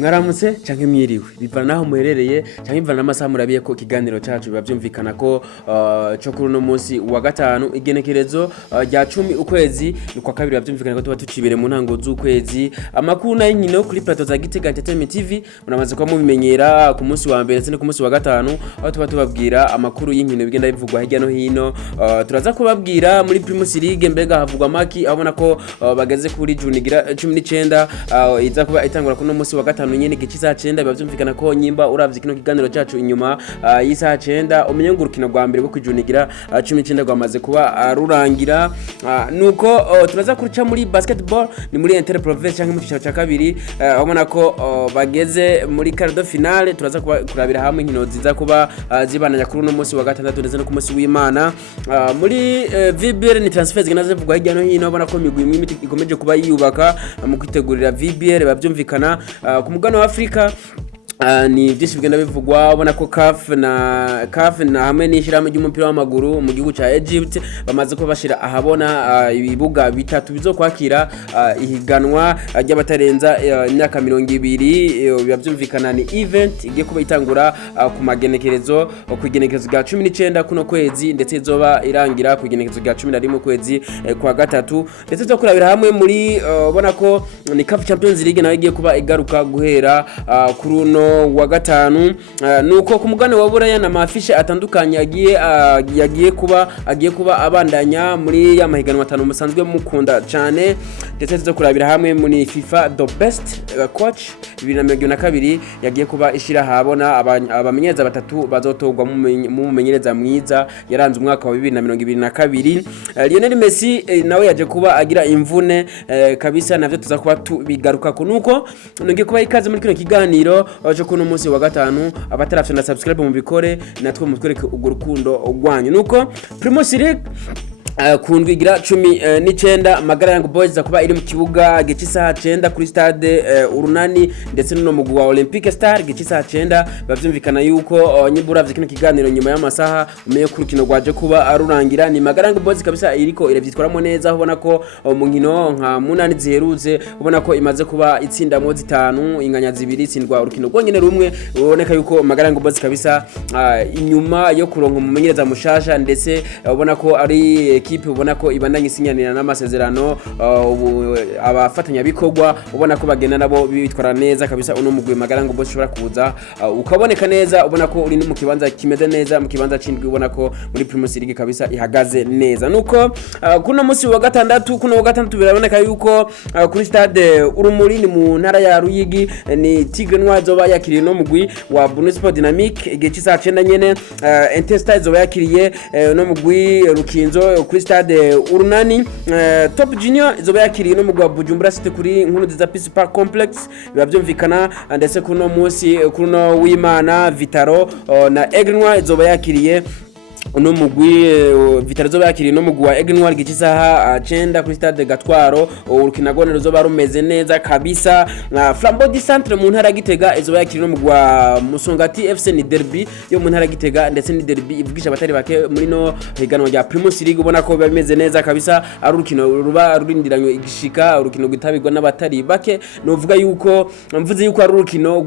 mwaramutse canke mwiriwe bivana naho muherereye canke bivana n'amasaha murabiye ko ikiganiro cacu biba vyumvikana ko cyo kuri no munsi wa gatanu igenekerezo rya 10 ukwezi ni kwa kabiri bavyumvikana ko tuba tucibere mu ntango z'ukwezi amakuru na yinkino kuri plateau za Gitega Entertainment TV muramaze kwa mubimenyera ku munsi wa mbere ndetse no ku munsi wa gatanu aho tuba tubabwira amakuru y'inkino bigenda bivugwa hirya no hino turaza kubabwira muri Primus League mbega havugwa maki abona ko bageze kuri Junigira 19 iza kuba itangura kuno munsi wa gatanu nyene gikiza 9 bavyumvikana ko nyimba uravye kino kiganiro cacu inyuma y'isaha 9 umenye ngurukino rwa mbere bwo kwijunigira 19 gwamaze kuba rurangira nuko turaza kuruca muri basketball ni muri Inter Province cyangwa mu cyicaro cya kabiri abona ko bageze muri quart de finale turaza kurabira hamwe inkino ziza kuba zibananya kuri no munsi wa gatandatu ndetse no ku munsi w'Imana muri VBL ni transfers ginaze vugwa hirya no hino abona ko migwi imwe ikomeje kuba yubaka mu kwitegurira VBL bavyumvikana ku mugano wa Afrika ni byinshi bigenda bivugwa ubona ko CAF na hamwe n'ishiramo ry'umupira w'amaguru mu gihugu ca Egypt bamaze ko bashira ahabona ibibuga bitatu bizokwakira ihiganwa ry'abatarenza imyaka 200 bibavyumvikana ni event igiye kuba itangura ku magenekerezo ku igenekerezo rya 19 kuno kwezi ndetse izoba irangira ku igenekerezo rya 11 kwezi kwa gatatu ndetse zo kurabira hamwe muri ubona ko ni CAF Champions League nayo igiye kuba igaruka guhera kuri uno wa gatanu nuko ku mugane wa Buraya na mafishe atandukanye yagiye kuba abandanya muri ya mahiganwa 5 musanzwe mukunda cyane ndetse zo kurabira hamwe muri FIFA the best coach 2022 yagiye kuba ishira habona abamenyereza batatu bazotogwa mu mumenyereza mwiza yaranze umwaka wa 2022 Lionel Messi nawe yaje kuba agira imvune kabisa navyo tuza kuba bigaruka ko nuko ngiye kuba ikaze muri kino kiganiro kuno munsi wa gatanu abatarafye na subscribe mu bikore natwe mutwereke ugurukundo ogwanyu nuko Primus League kundwigira 19 Magara Young Boys zakuba iri mu kibuga gikisaha 9 kuri stade urunani ndetse no mugwi wa Olympic Star gikisaha 9 bavyumvikana yuko nyiburavye kino kiganiro nyuma y'amasaha umenye kuri kino gwaje kuba arurangira ni Magara Young Boys kabisa iriko iravyitwaramo neza ubona ko mu nkino nka munani ziheruze ubona ko imaze kuba itsindamo zitanu inganya zibiri tsindwa urukino rwonyene rumwe uboneka yuko Magara Young Boys kabisa inyuma yo kuronka umumenyereza mushasha ndetse ubona ko ari ekipe ubona ko ibandanye isinyanira n'amasezerano abafatanya bikogwa ubona ko bagenda nabo bitwara neza kabisa uno mugwi Magara Young Boys ushobora kuza ukaboneka neza ubona ko uri mu kibanza kimeze neza mu kibanza cindwi ubona ko muri Primus League kabisa ihagaze neza nuko kuno munsi wa gatandatu biraboneka yuko kuri stade urumuri ni mu ntara ya Ruyigi ni Tigre Noir zoba yakiriye no mugwi wa Buno Sport Dynamic igihe cy'isaha 9 nyene Intestar zoba yakiriye no mugwi Rukinzo kuri stade urunani Top Junior izoba yakiriye no mugwa Bujumbura City kuri nkuru za Peace Park Complex bibavyumvikana ndetse kuno munsi kuno w'Imana Vitaro na Aigle izoba yakiriye uno mugwi Vitaro zoba yakiriye no mugwi wa Aigle Noir gikisaha 9 kuri stade Gatwaro urukinagone ruzoba rumeze neza kabisa na Flambeau du Centre mu ntara Gitega izoba yakiriye no mugwi wa Musongati FC ni derby yo mu ntara Gitega ndetse ni derby ivugisha abatari bake muri no higanwa rya Primus League ubona ko bimeze neza kabisa ari urukino ruba rurindiranywe igishika urukino gutabirwa n'abatari bake novuga yuko mvuze yuko ari urukino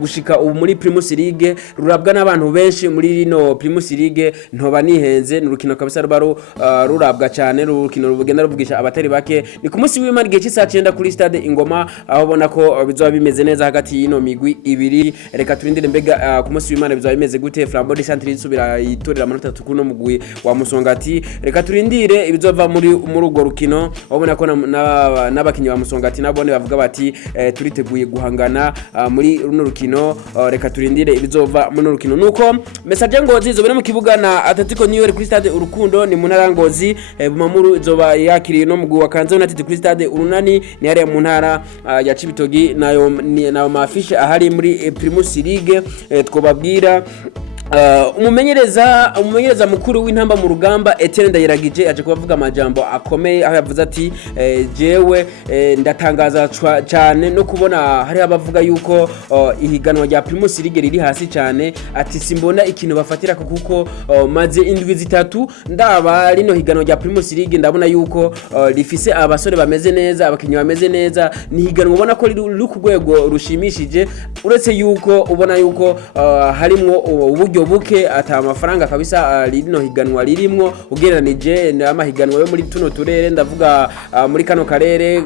gushika ubu muri Primus League rurabwa n'abantu benshi muri no Primus League ntoba nihenze n'urukino kabisa rubaro rurabwa cyane urukino rubugenda ruvugisha abatari bake ni ku munsi w'Imana gihe cy'isaha 9 kuri stade Ingoma aho bona ko bizoba bimeze neza hagati y'ino migwi ibiri reka turindire mbega ku munsi w'Imana bizoba bimeze gute Flambeau du Centre isubira yitorera amanota 3 kuno mugwi wa Musongati reka turindire ibizova muri urwo rukino abona ko n'abakinyi ba Musongati nabone bavuga bati turiteguye guhangana muri runo rukino reka turindire ibizova muri rukino nuko message Ngozi zobere mu kibuga na Atletico New York kuri stade Urukundo ni mu ntara Ngozi Bumamuru izoba yakiriye no mugwi wa Kanza United kuri stade Urunani ni hariya mu ntara ya Cibitogi nayo mafishe ahari muri Primus League twobabwira umumenyereza mukuru w'intamba mu rugamba Etienne Ndayiragije aje kubavuga amajambo akomeye aho yavuze ati jewe ndatangaza cyane no kubona hari abavuga yuko ihiganwa rya Primus League riri hasi cyane ati simbona ikintu bafatira kuko maze indwi zitatu ndaba rino higanwa rya Primus League ndabona yuko rifise abasore bameze neza abakinyi bameze neza ni higanwa ubona ko riri ku rwego rushimishije uretse yuko ubona yuko harimwo uburyo buke ata amafaranga kabisa rino higanwa ririmwo ugereranije n'amahiganwa yo muri tuno turere ndavuga muri kano karere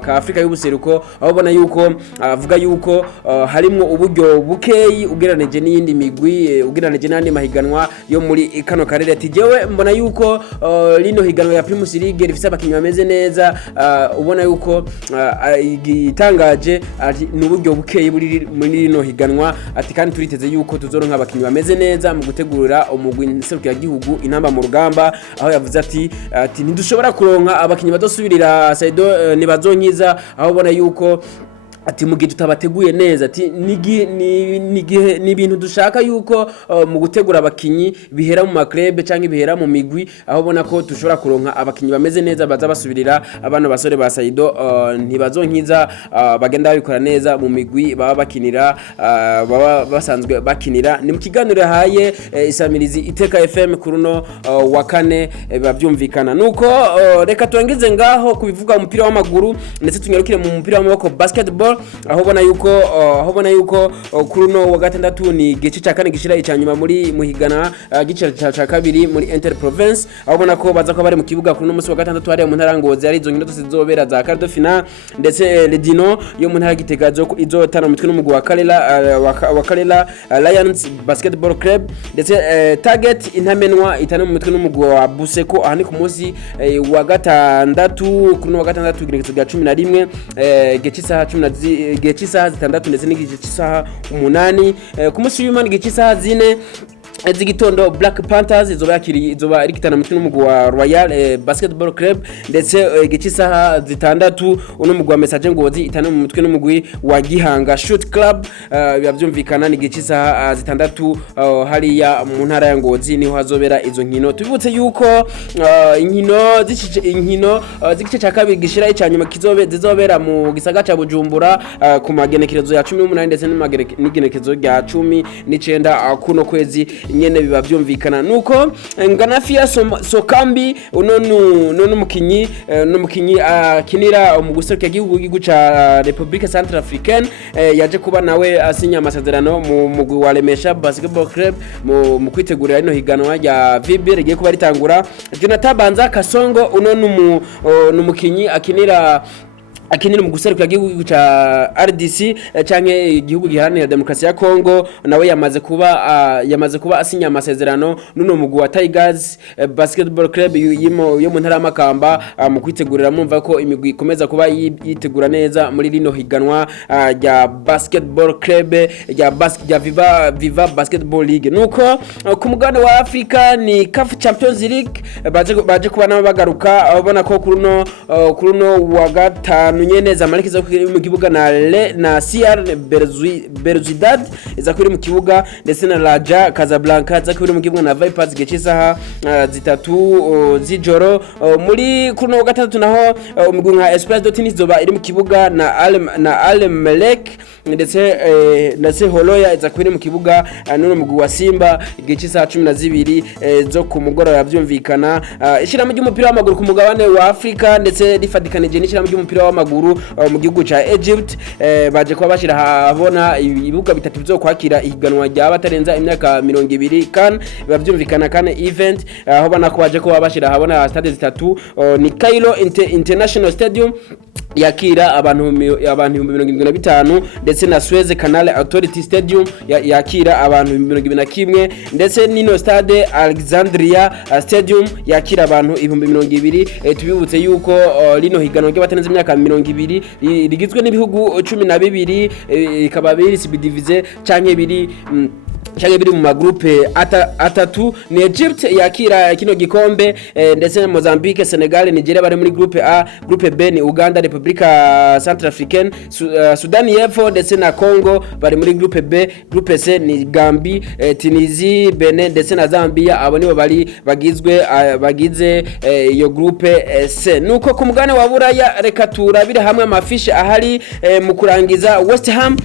ka Afrika y'ubuseruko aho ubona yuko avuga yuko harimwo uburyo bukeyi ugereranije n'iyindi migwi ugereranije n'andi mahiganwa yo muri kano karere ati jewe mbona yuko rino higanwa ya Primus League rifise abakinyi bameze neza ubona yuko igitangaje n'uburyo bukeyi muri rino higanwa ati kandi turiteze yuko tuzoronka abakinyi bameze neza mu gutegurira umugwi serukira gihugu intamba mu rugamba aho yavuze ati ntidushobora kuronka abakinyi badosubirira Saido nibazonkiza aho ubona yuko ati mugihe tutabateguye neza ati ni ibintu dushaka yuko mu gutegura abakinyi bihera mu maklebe canke bihera mu migwi aho bona ko dushobora kuronka abakinyi bameze neza baza basubirira abana basore ba Saido ntibazonkiza bagenda babikora neza mu migwi baba bakinira baba basanzwe bakinira ni mu kiganiro yahaye isamirizi Iteka FM kuruno wa kane bavyumvikana nuko reka turangize ngaho kubivuga umupira w'amaguru ndetse tunyarukire mu mupira w'amaboko basketball aho ubona yuko kuruno wa gatandatu ni gice cya kane gishira icanyuma muri muhigana gice cya kabiri muri Inter Province aho ubona ko baza ko bari mu kibuga kuruno munsi wa gatandatu hari mu ntarangozi ari izo nkino zose zizobera za quart de finale ndetse Ledino yo mu ntara Gitega izotana umutwe n'umugwi wa Karela Lions Basketball Club ndetse Target intamenwa itana mu mutwe n'umugwi wa Buseko aha ni ku munsi wa gatandatu kuruno wa gatandatu gice cya 11 gice saha 10 gice cy'isaha 6 ndetse n'igice cy'isaha 8 ku munsi w'Imana gice cy'isaha 4 zigitondo Black Panthers izoba iri kitana mutwe n'umugwi wa Royal Basketball Club ndetse gice saha 6 uno mugwi wa Message Ngozi itana mu mutwe n'umugwi wa Gihanga Shoot Club byavyumvikana ni gice saha 6 hariya mu ntara ya Ngozi niho hazobera izo nkino tubibutse yuko inkino z'igice cya kabiri gishira icanyuma zizobera mu gisaga ca Bujumbura ku magenekerezo ya 18 ndetse n'igenekerezo rya 19 kuno kwezi nyene biba byumvikana nuko Nganafia Sokambi uno mukinyi akinira mu guseruka igihugu ca Republique Centrafricaine yaje kuba nawe asinya amasezerano mu mugwi wa Lemesha Basketball Club mu kwitegurira ino higanwa rya VB rigiye kuba ritangura Jonathan Banza Kasongo uno numukinyi akinira mu guseruka igihugu ca RDC canke igihugu giharanira demokrasi ya Kongo nawe yamaze kuba asinya amasezerano nuno mugwi wa Tigers Basketball Club yo mu ntara Makamba mu kwitegurira mumva ko imigwi ikomeza kuba yitegura neza muri rino higanwa rya Basketball Club ya Viva Basketball League nuko ku mugabane wa Afrika ni CAF Champions League baje kuba nabo bagaruka abona ko kuruno wa gatanu nyene Zamalek za mu kibuga na CR Belouizdad za kuri mu kibuga ndetse na Raja Casablanca za kuri mu kibuga na Vipers gice saha 3 z'ijoro muri kuno wa gatatu naho umugwi nka Esperance de Tunis zoba iri mu kibuga na Al Merrikh ndetse Holoya za kuri mu kibuga n'uno mugwi wa Simba gice saha 12 zo ku mugoroba yavyumvikana ishira mu ry'umupira w'amaguru ku mugabane wa Afrika ndetse rifadikanije n'ishira mu ry'umupira w'amaguru mu gihugu ca Egypt baje kuba bashira habona ibibuga bitatu byo kwakira ihiganwa rya batarenza imyaka 20 kan bavyumvikana kan event aho bana ko baje kuba bashira habona stade zitatu ni Cairo International Stadium yakira abantu 75 ndetse na Suez Canal Authority Stadium yakira abantu 21 ndetse nino stade Alexandria Stadium yakira abantu 20 tubibutse yuko lino higanwa ry'abatenze imyaka 20 rigizwe n'ibihugu 12 ikaba biri subdivisé canke biri cyangwa biri mu magroupe atatu ni Egypt yakira kino gikombe ndetse na Mozambique, Senegal, Nigeria bari muri groupe A. Groupe B ni Uganda, Republika Centrafricaine, Sudan y'Epfo ndetse na Congo bari muri groupe B. Groupe C ni Gambie, Tunisie, Benin ndetse na Zambia, abo nibo bari bagize iyo groupe C. Nuko ku mugane wa Buraya reka turabire hamwe amafishe ahari mu kurangiza. West Ham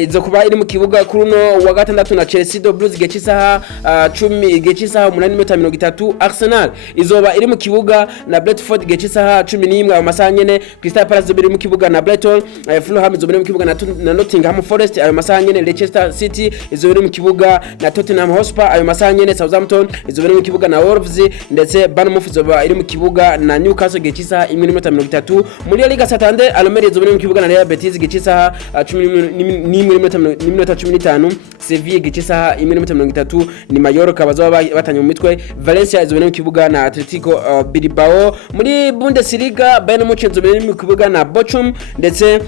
izo kuba iri mu kibuga kuri no wa gatandatu na Chelsea do Blues igihe cy'isaha 10 igihe cy'isaha 8:30. Arsenal izoba iri mu kibuga na Brentford igihe cy'isaha 11 ayo masaha nyene. Crystal Palace iri mu kibuga na Brighton, Fulham izoba iri mu kibuga na Nottingham Forest ayo masaha nyene. Leicester City izoba iri mu kibuga na Tottenham Hotspur ayo masaha nyene. Southampton izoba iri mu kibuga na Wolves ndetse Bournemouth izoba iri mu kibuga na Newcastle igihe cy'isaha 1:30. Muri Liga Santander Almeria izoba iri mu kibuga na Real Betis igihe cy'isaha 11:15. Sevilla igihe cy'isaha 1:30 ni Mallorca bazoba batanye mu mitwe. Valencia izoba iri mu kibuga na Atletico Bilbao. Muri Bundesliga Bayern Munich izoba iri mu kibuga na Bochum ndetse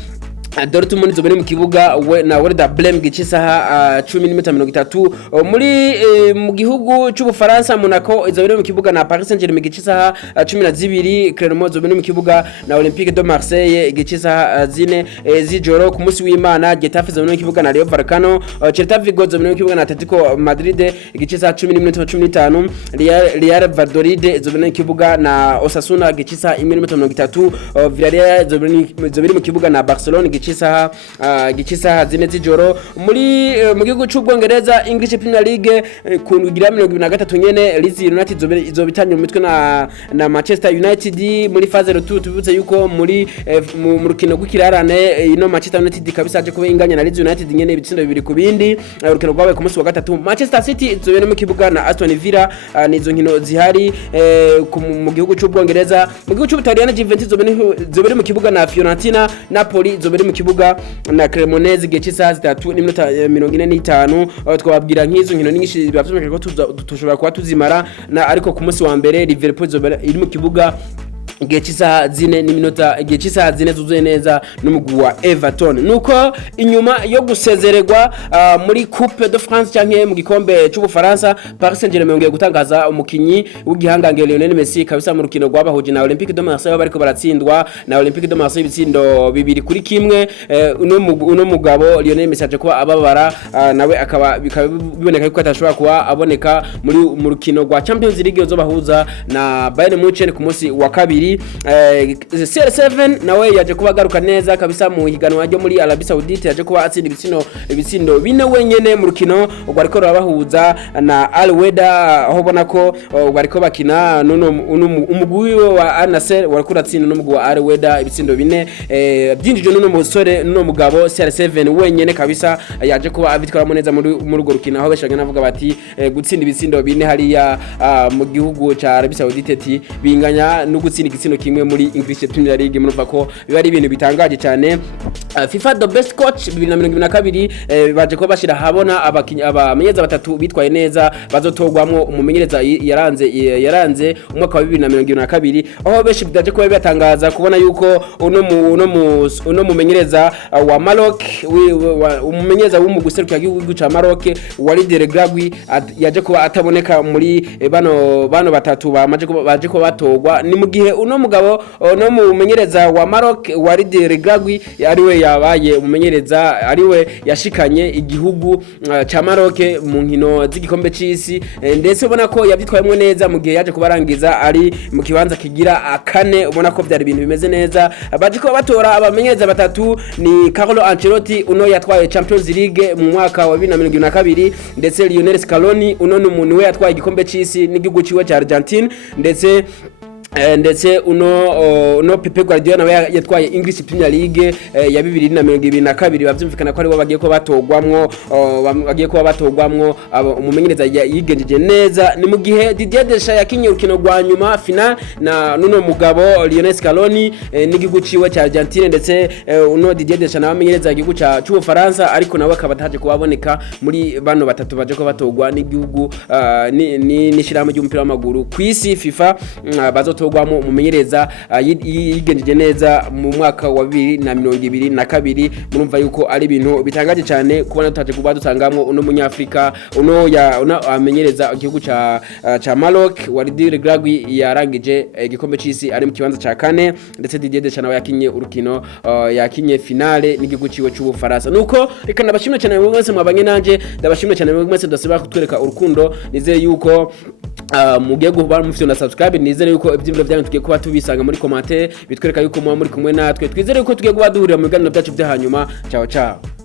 Dortmund izoba iri mu kibuga na Werder Bremen gichisaha 10:30. Muri mu gihugu cy'Ubufaransa Monaco izoba iri mu kibuga na Paris Saint-Germain gichisaha 12. Clermont izoba iri mu kibuga na Olympique de Marseille gichisaha 4 z'ijoro. Ku munsi w'Imana Getafe izoba iri mu kibuga na Rayo Vallecano. Celta Vigo izoba iri mu kibuga na Atletico Madrid gichisaha 10:15. Real Valladolid izoba iri mu kibuga na Osasuna gichisaha 1:30. Villarreal izoba iri mu kibuga na Barcelona gichisaha 4 z'ijoro. Mu gihugu cy'Ubwongereza English Premier League ku ngira 23 nyene Leeds United izoba itanye mu mitwe na Manchester United muri phase retour. Tubutse yuko mu rukino rw'ikirarane ino Manchester United kabisa aje kuba inganya na Leeds United nyene ibitsindo 2 ku bindi. Urukino rwabaye ku munsi wa gatatu. Manchester City izoba iri mu kibuga na Aston Villa. Nizo nkino zihari mu gihugu cy'Ubwongereza. Mu gihugu cy'Ubutaliyani Juventus izoba iri mu kibuga na Fiorentina. Napoli izoba iri mu kibuga na Cremonese igihe cy'isaha 3:45. Twababwira nk'izo nkino nyinshi bafite ko tushobora kuba tuzimara ariko ku munsi wa mbere Liverpool izoba iri mu kibuga igihe cy'isaha 4 igihe cy'isaha 4 zuzuye neza n'umugwi wa Everton. Nuko inyuma yo gusezererwa muri Coupe de France cyangwa mu gikombe cy'Ubufaransa Paris Saint-Germain yongeye gutangaza umukinyi w'igihangange Lionel Messi kabisa mu rukino rwabahuje na Olympique de Marseille bariko baratsindwa na Olympique de Marseille ibitsindo 2-1. Uno mugabo Lionel Messi aje kuba ababara nawe akaba biboneka ko atashobora kuba aboneka mu rukino rwa Champions League uzobahuza na Bayern Munich ku munsi wa kabiri. CR7 nawe yaje kuba garuka neza kabisa mu higanwa ryo muri Arabie Saoudite, yaje kuba atsinda ibitsindo 4 wenyene mu rukino rwariko rabahuza na Al Weda, aho bona ko bariko bakina umugwi wa Al Nassr wariko ratsinda n'umugwi wa Al Weda ibitsindo 4 byinjije n'uno mugabo CR7 wenyene kabisa yaje kuba abitwaramo neza muri urwo rukino, aho beshaga navuga bati gutsinda ibitsindo 4 hariya mu gihugu ca Arabie Saoudite binganya no gutsinda igitsino kimwe muri English Premier League. Murumva ko biba ari ibintu bitangaje cyane. FIFA the best coach 2022 baje ko bashira habona abamenyereza batatu bitwaye neza bazotogwamwo umumenyereza yaranze umwaka wa 2022, aho beshi bidaje ko batangaza kubona yuko uno mumenyereza wa Maroc umumenyereza w'umuguseruka gihugu ca Maroc Walid Regragui yaje ko ataboneka muri bano batatu baje ko batogwa. Ni mu gihe uno mugabo no mumenyereza wa Maroc Walid Regragui ariwe yabaye umumenyereza ariwe yashikanye igihugu ca Maroc mu nkino z'igikombe c'isi, ndetse ubona ko yavyitwayemo neza mu gihe yaje kubarangiza ari mu kibanza kigira 4. ubona ko byari ibintu bimeze neza. Baje ko batora abamenyereza batatu ni Carlo Ancelotti uno yatwaye Champions League mu mwaka wa 2022, ndetse Lionel Scaloni uno n'umuntu we yatwaye igikombe c'isi n'igihugu ciwe ca Argentine, ndetse uno Pep Guardiola nawe yatwaye English Premier League ya 2022. bavyumvikana ko ari bo bagiye ko batogwamwo umumenyereza yigenjeje neza. Ni mu gihe Didier Deschamps yakinye urukino rwa nyuma final na nuno mugabo Lionel Scaloni n'igihugu ciwe ca Argentine, ndetse uno Didier Deschamps nawe amenyereza igihugu cy'Ubufaransa, ariko nawe akaba ataje kubaboneka muri bano batatu baje ko batogwa n'igihugu n'ishirahamwe ry'umupira w'amaguru kw'isi FIFA bazoto azogwamo umumenyereza yigenjeje neza mu mwaka wa 2022 murumva yuko ari ibintu bitangaje cyane kubona tutaje kuba dutangamwo uno munyafrika uno amenyereza igihugu ca Maroc Walid Regragui yarangije igikombe c'isi ari mu kibanza ca kane ndetse Didier Deschamps yakinye urukino yakinye finale n'igihugu ciwe c'Ubufaransa nuko reka nabashimye cyane mwese mwabanye nanje ndabashimye cyane mwese dasiba kutwereka urukundo nizeye yuko mugiye guba mufite na subscribe nizere yuko ibyimbo byanyu tugiye kuba tubisanga muri commentaire bitwereka yuko muri kumwe natwe twizere yuko tugiye kuba duhurira mu biganiro byacu bya hanyuma ciao ciao